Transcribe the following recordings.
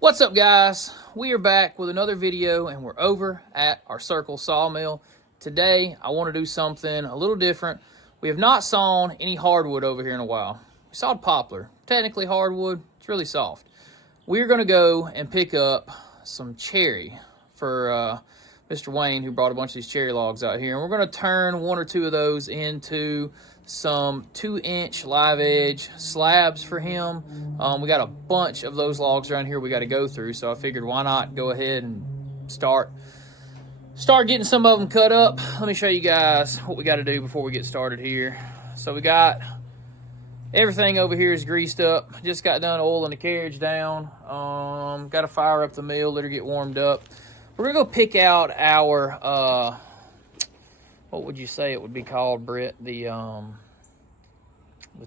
What's up, guys? We are back with another video and we're over at our Circle Sawmill. Today I want to do something a little different. We have not sawn any hardwood over here in a while. We sawed poplar, technically hardwood, it's really soft. We're going to go and pick up some cherry for Mr. Wayne, who brought a bunch of these cherry logs out here, and we're going to turn one or two of those into some 2-inch live edge slabs for him. We got a bunch of those logs around here we got to go through, so I figured why not go ahead and start getting some of them cut up. Let me show you guys what we got to do before we get started here. So we got everything over here is greased up. Just got done oiling the carriage down. Got to fire up the mill, let her get warmed up. We're gonna go pick out our what would you say it would be called, Britt? The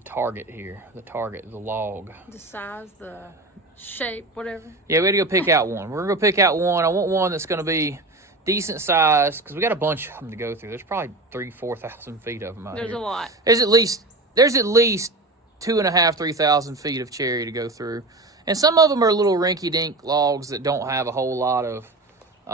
target here, the log. The size, the shape, whatever. Yeah, we had to go pick out one. We're gonna go pick out one. I want one that's gonna be decent size because we got a bunch of them to go through. There's probably 3,000-4,000 feet of them out here. There's a lot. There's at least 2,500-3,000 feet of cherry to go through, and some of them are little rinky-dink logs that don't have a whole lot of they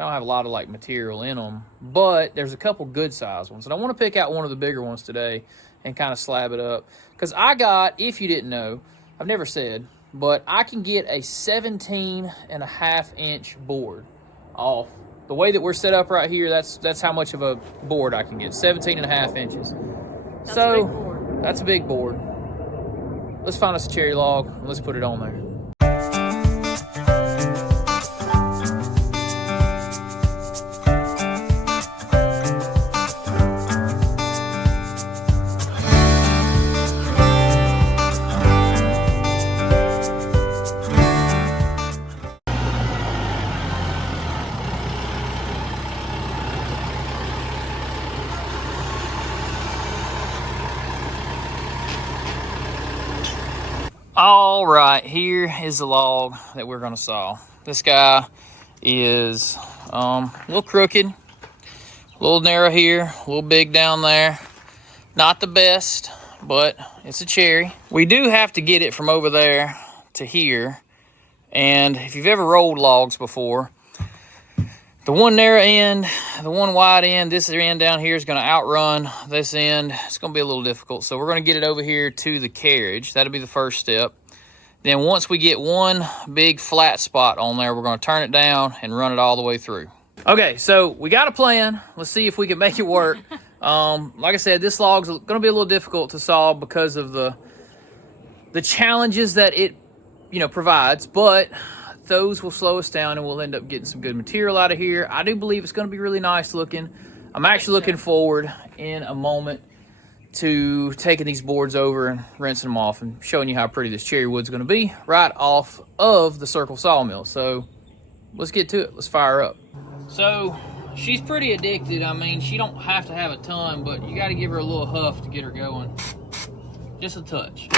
don't have a lot of like material in them, but there's a couple good sized ones, and I want to pick out one of the bigger ones today and kind of slab it up because I got, if you didn't know, I've never said, but I can get a 17.5-inch board off the way that we're set up right here. That's how much of a board I can get, 17.5 inches. That's a big board. That's a big board. Let's find us a cherry log and let's put it on there. All right, here is the log that we're gonna saw. This guy is a little crooked, a little narrow here, a little big down there. Not the best, but it's a cherry. We do have to get it from over there to here. And if you've ever rolled logs before, the one narrow end, the one wide end, this end down here is going to outrun this end. It's going to be a little difficult. So we're going to get it over here to the carriage. That'll be the first step. Then once we get one big flat spot on there, we're going to turn it down and run it all the way through. Okay, so we got a plan. Let's see if we can make it work. Like I said, this log's going to be a little difficult to saw because of the challenges that it, provides, but those will slow us down and we'll end up getting some good material out of here. I do believe it's going to be really nice looking. I'm actually looking forward in a moment to taking these boards over and rinsing them off and showing you how pretty this cherry wood's going to be right off of the Circle Sawmill. So let's get to it. Let's fire up. So she's pretty addicted. I mean, she don't have to have a ton, but you got to give her a little huff to get her going. Just a touch.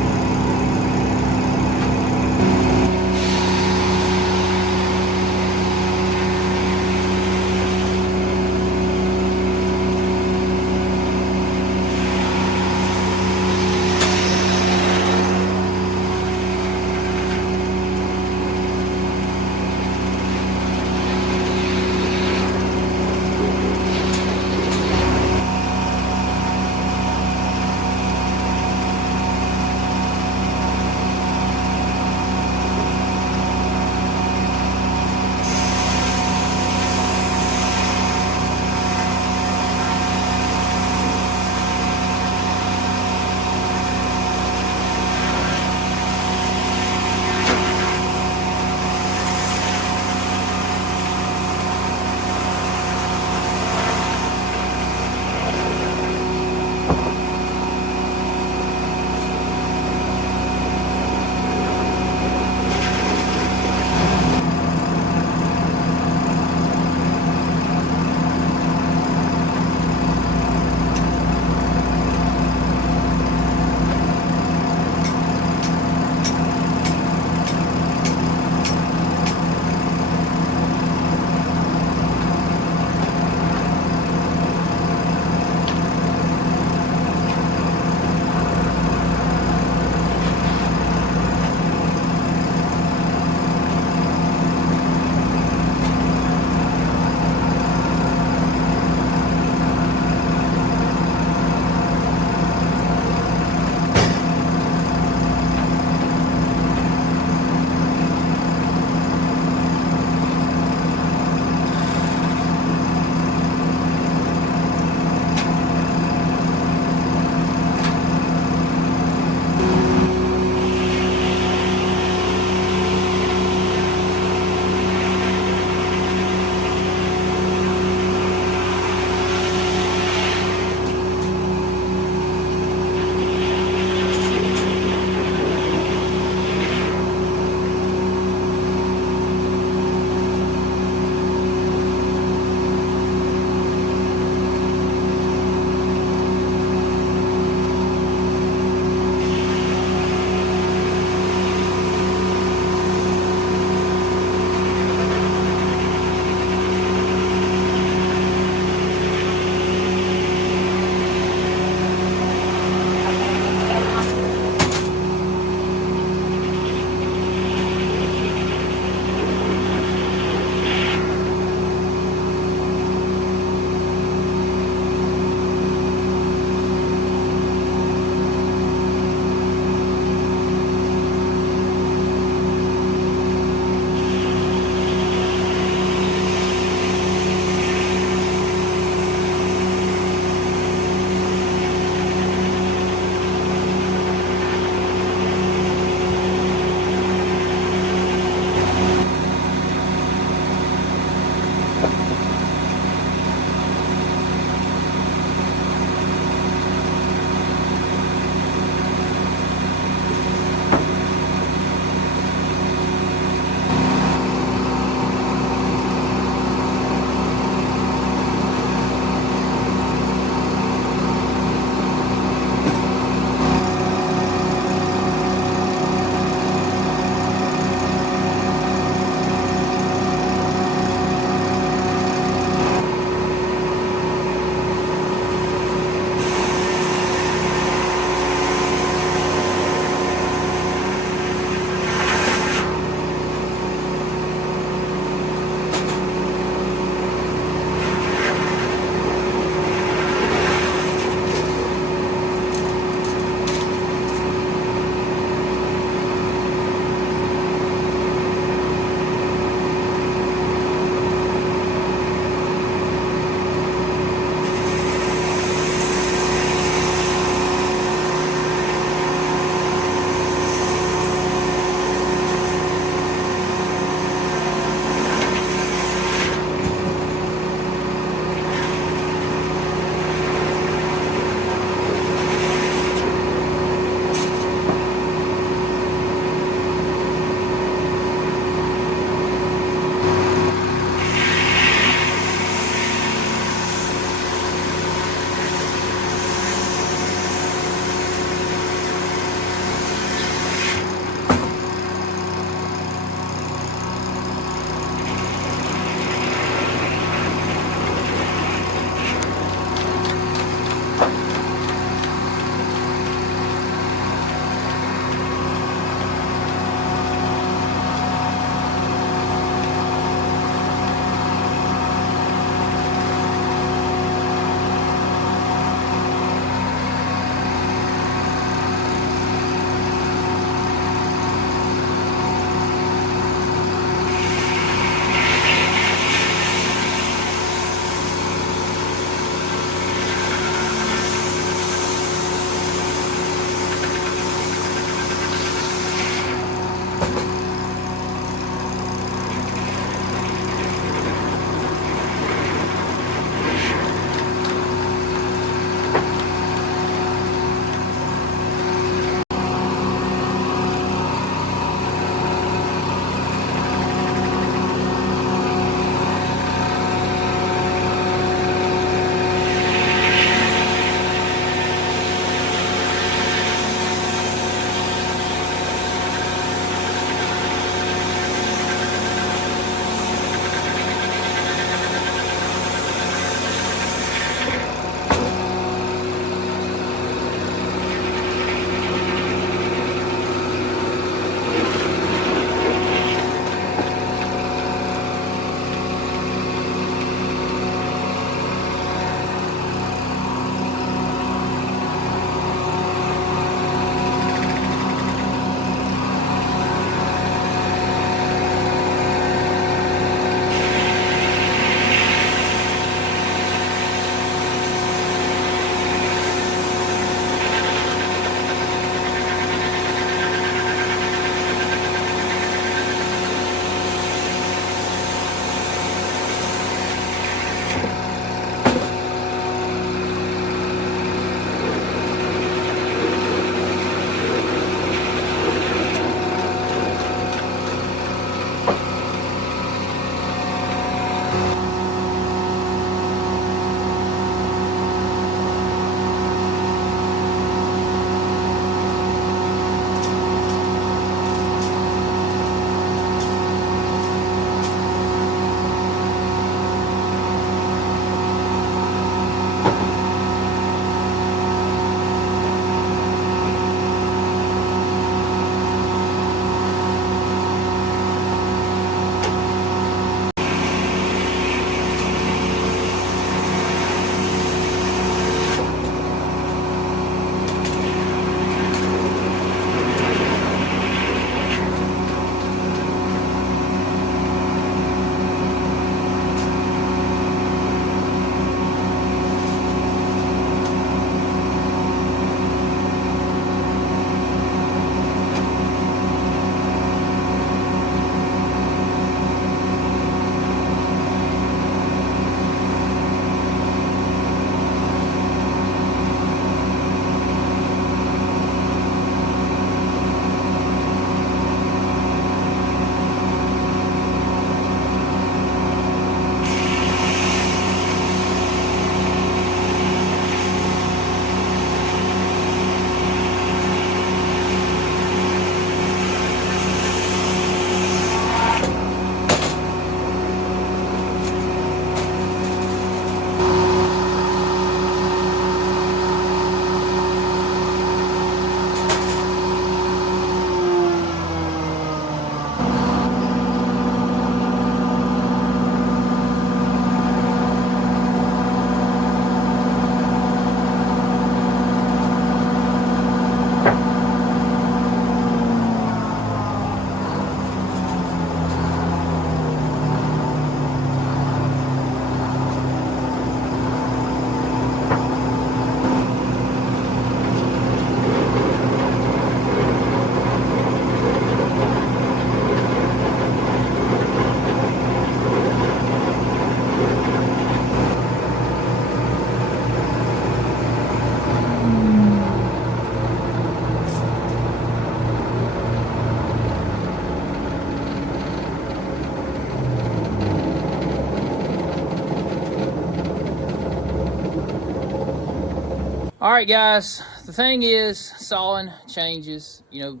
All right, guys, the thing is, sawing changes, you know,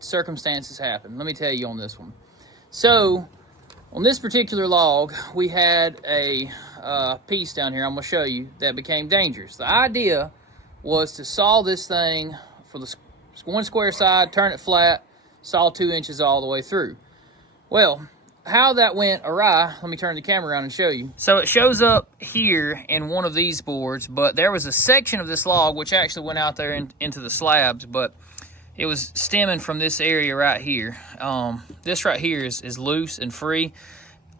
circumstances happen. Let me tell you on this one. So, on this particular log, we had a piece down here, I'm gonna show you, that became dangerous. The idea was to saw this thing for the one square side, turn it flat, saw 2 inches all the way through. Well, how that went awry, let me turn the camera around and show you. So it shows up here in one of these boards, but there was a section of this log which actually went out there into the slabs, but it was stemming from this area right here. This right here is loose and free.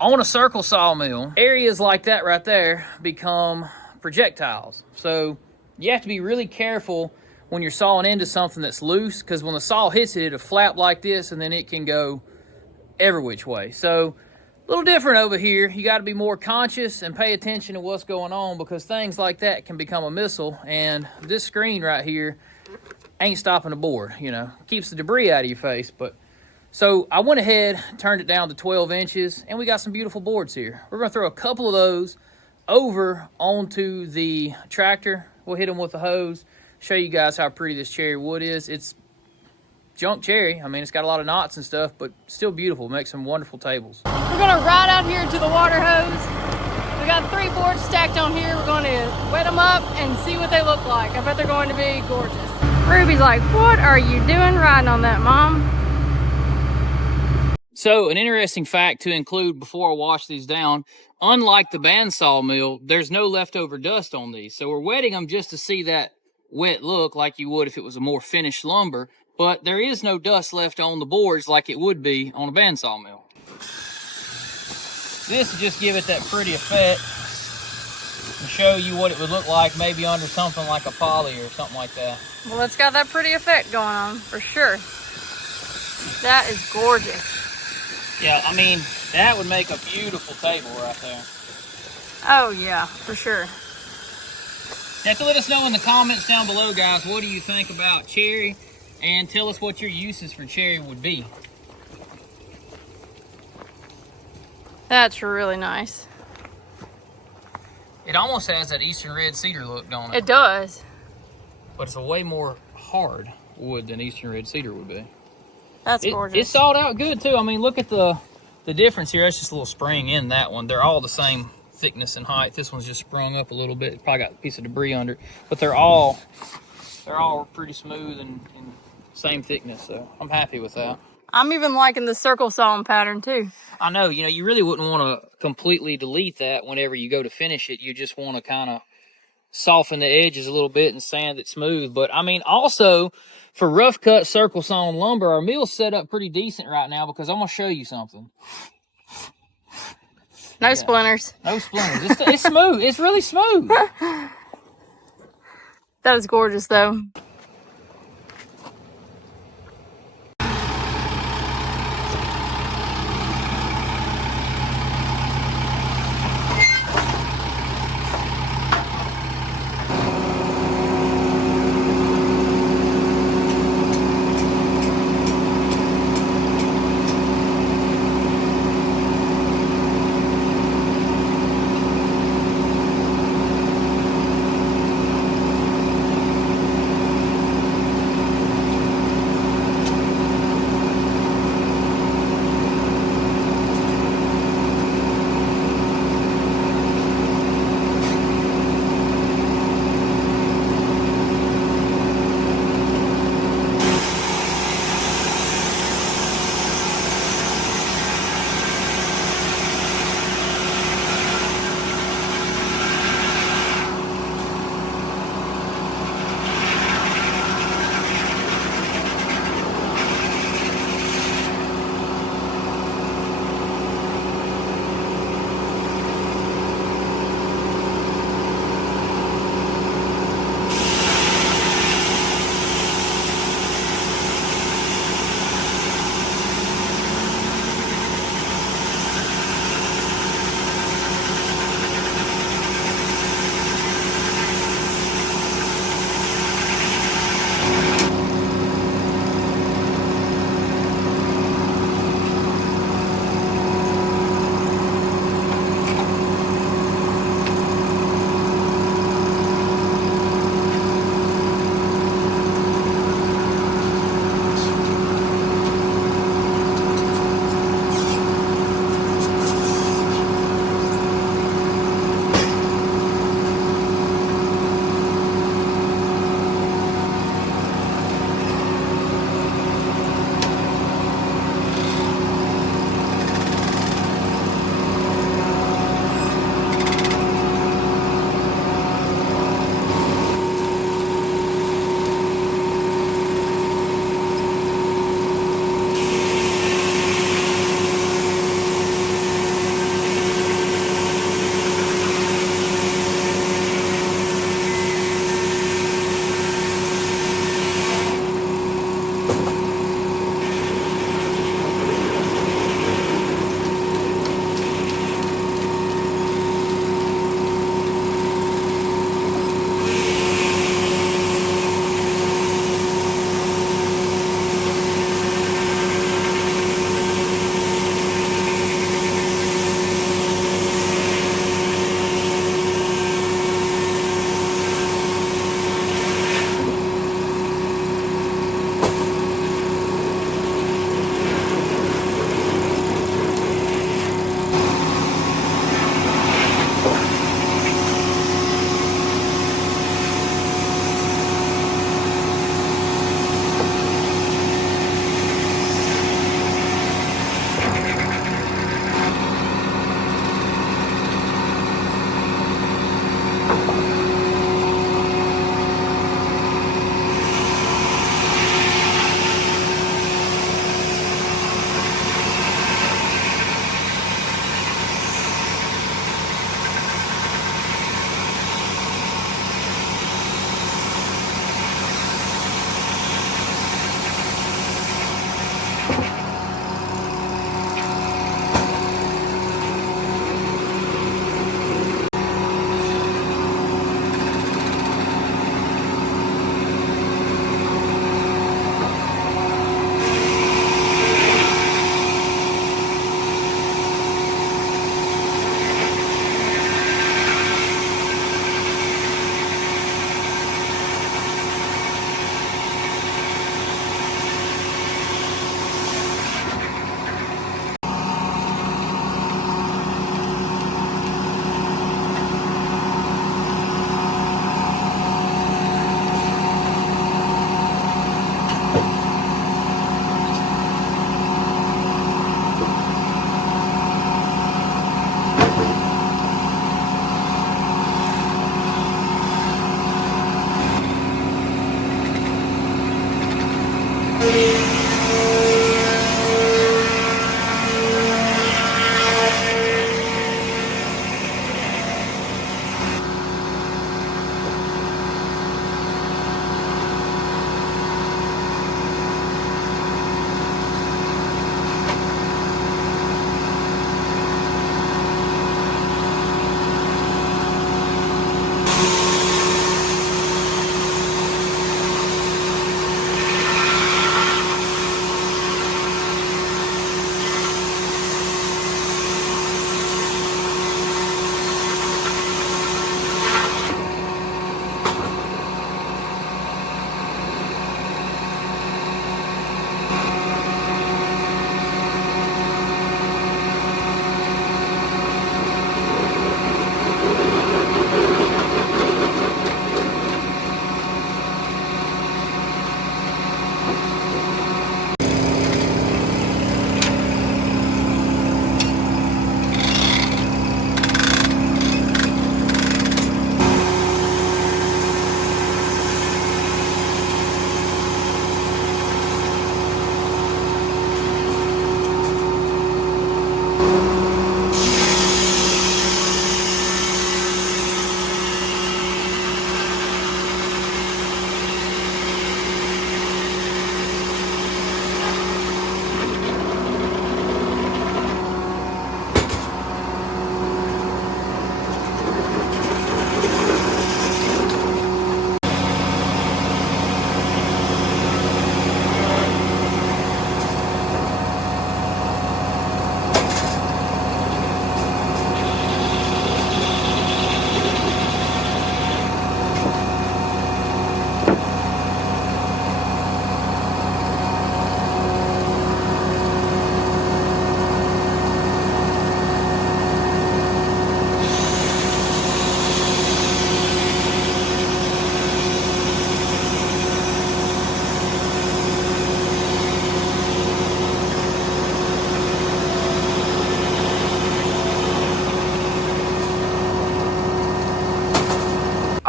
On a circle sawmill, areas like that right there become projectiles. So you have to be really careful when you're sawing into something that's loose, because when the saw hits it, it'll flap like this and then it can go every which way. So a little different over here. You got to be more conscious and pay attention to what's going on, because things like that can become a missile, and this screen right here ain't stopping the board, you know, keeps the debris out of your face. But so I went ahead, turned it down to 12 inches, and we got some beautiful boards here. We're gonna throw a couple of those over onto the tractor. We'll hit them with a hose, show you guys how pretty this cherry wood is. It's junk cherry. I mean, it's got a lot of knots and stuff, but still beautiful. Makes some wonderful tables. We're gonna ride out here to the water hose. We got 3 boards stacked on here. We're going to wet them up and see what they look like. I bet they're going to be gorgeous. Ruby's like, what are you doing riding on that, Mom? So an interesting fact to include before I wash these down, unlike the bandsaw mill, there's no leftover dust on these. So we're wetting them just to see that wet look like you would if it was a more finished lumber, but there is no dust left on the boards like it would be on a bandsaw mill. This will just give it that pretty effect and show you what it would look like maybe under something like a poly or something like that. Well, it's got that pretty effect going on for sure. That is gorgeous. Yeah, I mean, that would make a beautiful table right there. Oh yeah, for sure. Now, to let us know in the comments down below, guys, what do you think about cherry? And tell us what your uses for cherry would be. That's really nice. It almost has that Eastern red cedar look, don't it? It does. But it's a way more hard wood than Eastern red cedar would be. That's gorgeous. It's sawed out good too. I mean, look at the difference here. That's just a little spring in that one. They're all the same thickness and height. This one's just sprung up a little bit. It's probably got a piece of debris under it, but they're all pretty smooth and same thickness. So I'm happy with that. I'm even liking the circle sawing pattern too. I know, you know, you really wouldn't want to completely delete that whenever you go to finish it. You just want to kind of soften the edges a little bit and sand it smooth. But I mean, also for rough cut circle sawn lumber, our mill's set up pretty decent right now, because I'm gonna show you something. No splinters. No splinters. It's smooth. It's really smooth. That is gorgeous though.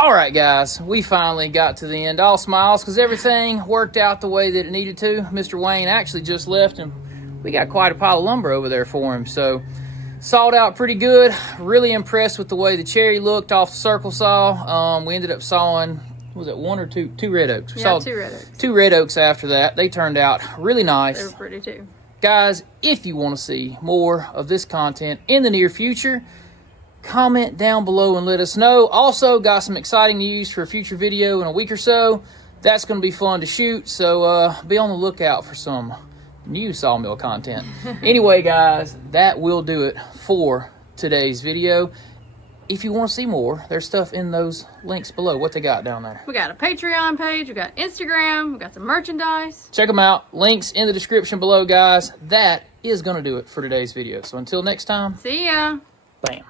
All right, guys, we finally got to the end. All smiles because everything worked out the way that it needed to. Mr. Wayne actually just left, and we got quite a pile of lumber over there for him. So sawed out pretty good. Really impressed with the way the cherry looked off the circle saw. We ended up sawing, was it one or two? Two red oaks. We sawed 2 red oaks. 2 red oaks after that. They turned out really nice. They were pretty too. Guys, if you want to see more of this content in the near future, comment down below and let us know. Also, got some exciting news for a future video in a week or so. That's going to be fun to shoot, so be on the lookout for some new sawmill content. Anyway, guys, that will do it for today's video. If you want to see more, there's stuff in those links below. What they got down there? We got a Patreon page, we got Instagram, we got some merchandise. Check them out. Links in the description below, guys. That is going to do it for today's video. So until next time. See ya. Bam.